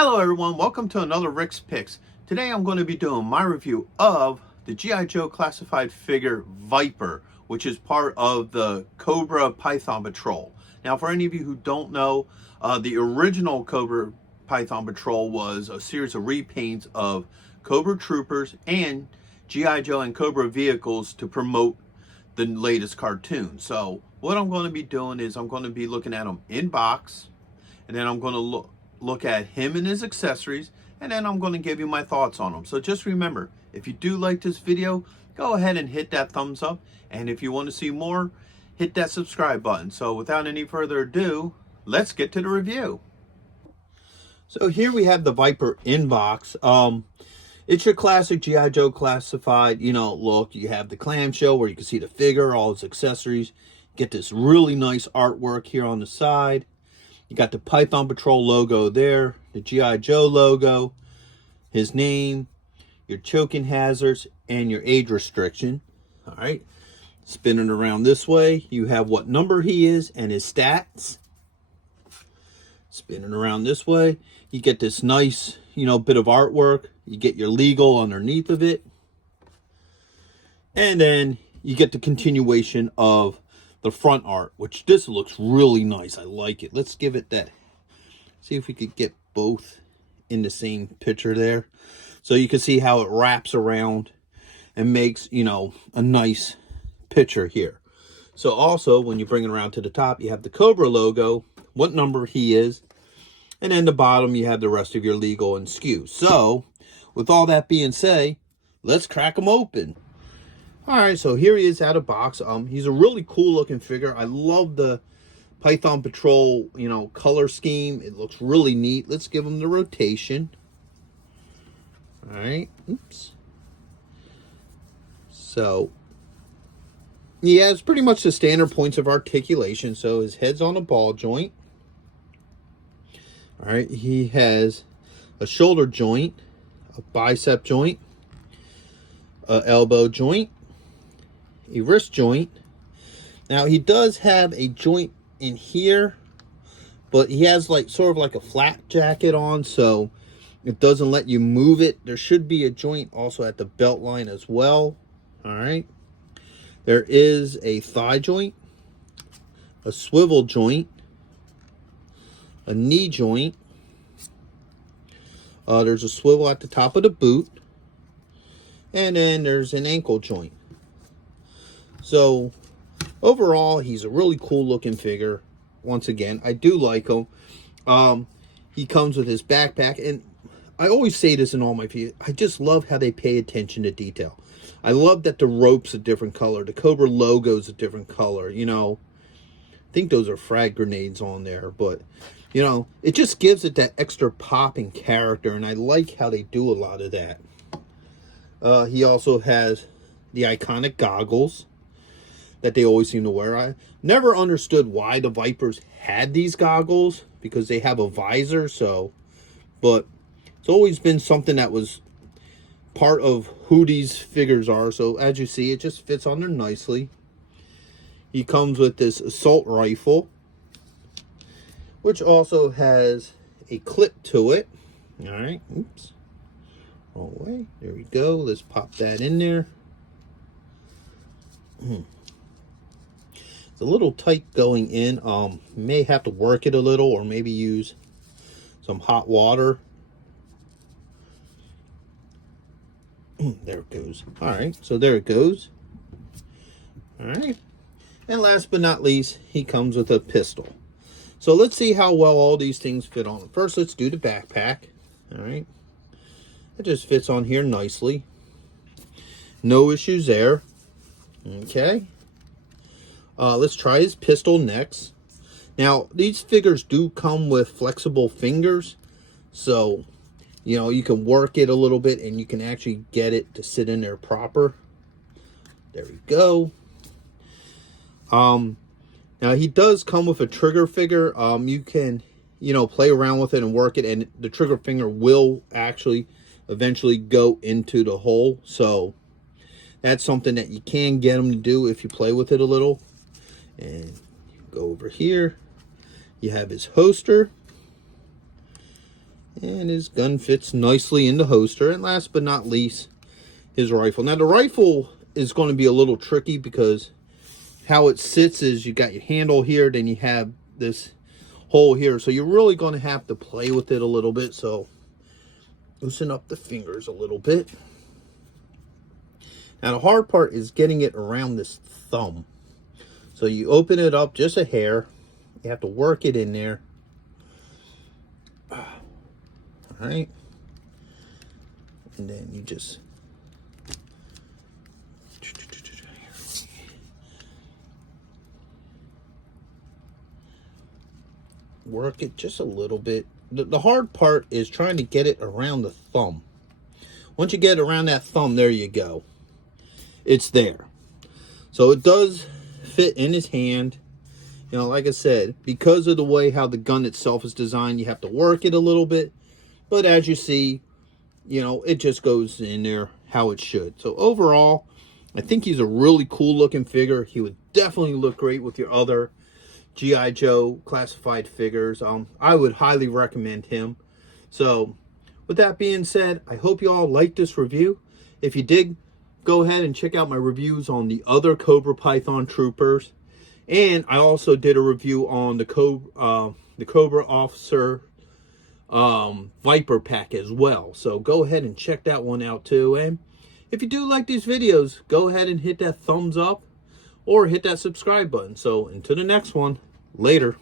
Hello everyone, welcome to another Rick's Picks. Today I'm going to be doing my review of the G.I. Joe classified figure Viper, which is part of the Cobra Python Patrol. Now for any of you who don't know, the original Cobra Python Patrol was a series of repaints of Cobra Troopers and G.I. Joe and Cobra vehicles to promote the latest cartoon. So what I'm going to be doing is I'm going to be looking at them in box, and then I'm going to look at him and his accessories, and then I'm going to give you my thoughts on them. So just remember, if you do like this video, go ahead and hit that thumbs up, and if you want to see more, hit that subscribe button. So without any further ado, let's get to the review. So here we have the Viper in box. It's your classic G.I. Joe classified, look. You have the clamshell where you can see the figure, all its accessories. Get this really nice artwork here on the side. You got the Python Patrol logo there, the G.I. Joe logo, his name, your choking hazards, and your age restriction. All right. Spinning around this way, you have what number he is and his stats. Spinning around this way, you get this nice, bit of artwork. You get your legal underneath of it. And then you get the continuation of the front art, which this looks really nice. I like it. Let's give it that. See if we could get both in the same picture there. So you can see how it wraps around and makes, a nice picture here. So also, when you bring it around to the top, you have the Cobra logo, what number he is, and then the bottom, you have the rest of your legal and SKU. So, with all that being said, let's crack him open. All right, so here he is out of box. He's a really cool looking figure. I love the Python Patrol, color scheme. It looks really neat. Let's give him the rotation. All right, oops. So, he has pretty much the standard points of articulation. So his head's on a ball joint. All right, he has a shoulder joint, a bicep joint, a elbow joint, a wrist joint. Now he does have a joint in here, but he has sort of like a flat jacket on, so it doesn't let you move it. There should be a joint also at the belt line as well. All right, there is a thigh joint, a swivel joint, a knee joint. There's a swivel at the top of the boot, and then there's an ankle joint. So, overall, he's a really cool looking figure. Once again, I do like him. He comes with his backpack, and I always say this in all my videos. I just love how they pay attention to detail. I love that the rope's a different color. The Cobra logo's a different color, I think those are frag grenades on there, but, it just gives it that extra pop and character, and I like how they do a lot of that. He also has the iconic goggles that they always seem to wear. I never understood why the Vipers had these goggles, because they have a visor, but it's always been something that was part of who these figures are. So as you see, it just fits on there nicely. He comes with this assault rifle, which also has a clip to it. All right, oops, wrong way. There we go. Let's pop that in there. It's a little tight going in. May have to work it a little, or maybe use some hot water. There it goes. All right, so there it goes. All right, and last but not least, he comes with a pistol. So let's see how well all these things fit on. First, let's do the backpack. All right, it just fits on here nicely. No issues there. Okay. Let's try his pistol next. Now, these figures do come with flexible fingers, so, you can work it a little bit, and you can actually get it to sit in there proper. There we go. Now, he does come with a trigger figure. You can, play around with it and work it, and the trigger finger will actually eventually go into the hole, so that's something that you can get him to do if you play with it a little. And go over here. You have his holster. And his gun fits nicely in the holster. And last but not least, his rifle. Now the rifle is going to be a little tricky because how it sits is you got your handle here, then you have this hole here. So you're really going to have to play with it a little bit. So loosen up the fingers a little bit. Now the hard part is getting it around this thumb. So you open it up just a hair. You have to work it in there. All right. And then you just work it just a little bit. The hard part is trying to get it around the thumb. Once you get it around that thumb, there you go. It's there. So it does fit in his hand. You know, like I said, because of the way how the gun itself is designed, you have to work it a little bit. But as you see, you know, it just goes in there how it should. So overall, I think he's a really cool looking figure. He would definitely look great with your other G.I. Joe classified figures. I would highly recommend him. So with that being said, I hope you all liked this review. If you did, go ahead and check out my reviews on the other Cobra Python troopers. And I also did a review on the Cobra Officer Viper pack as well. So go ahead and check that one out too. And if you do like these videos, go ahead and hit that thumbs up or hit that subscribe button. So until the next one, later.